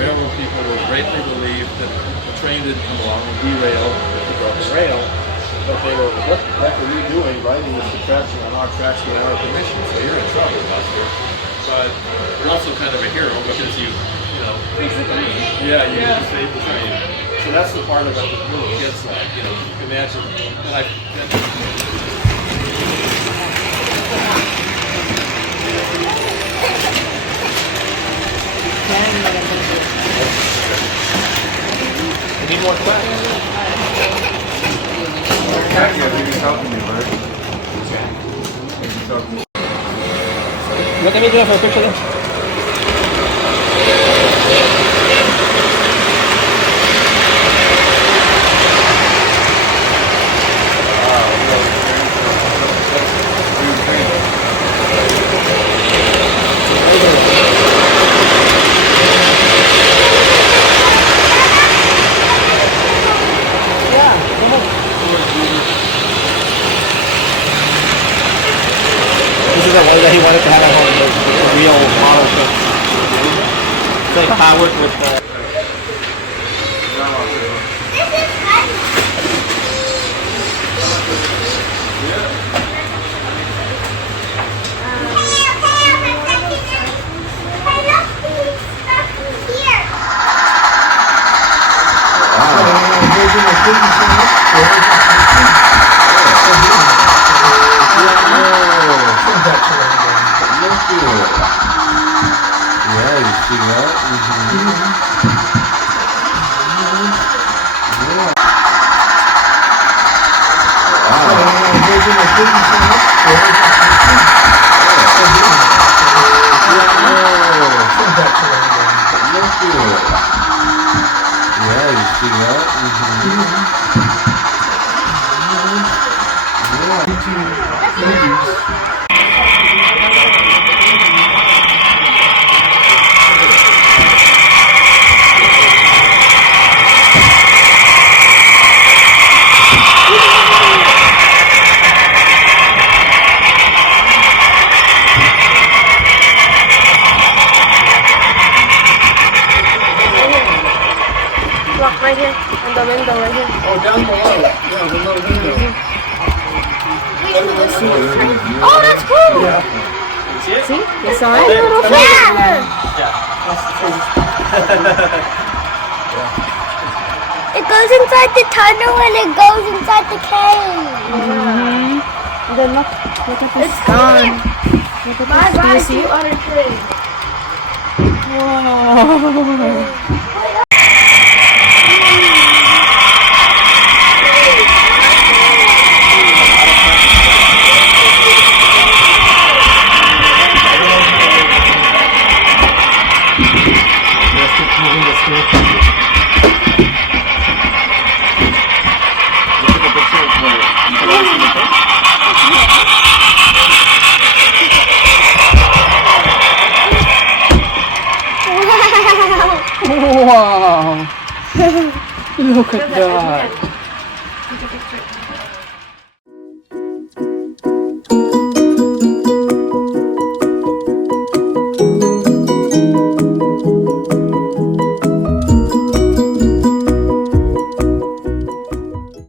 Railroad people were greatly relieved that the train didn't come along and derail the broken rail, but they were, what the heck are you doing riding this attraction on our tracks without our permission? So you're in trouble, Buster. But you're also kind of a hero because you know, yeah, you saved the train. So that's the part of it that little kids like, you know, you can imagine. And you need more questions? Thank you. He's helping me, right? Look at me doing for a picture then. This is the one that he wanted to have at home, the real model thing. It's like powered with right here, and the window right here. oh, down below. Yeah, the little window. Oh, that's cool! Yeah. See? You saw it? It goes inside the tunnel and it goes inside the cave. Then look at this. It's gone. Look at this. Do you see it? Other tree. Whoa. Wow! Look at that!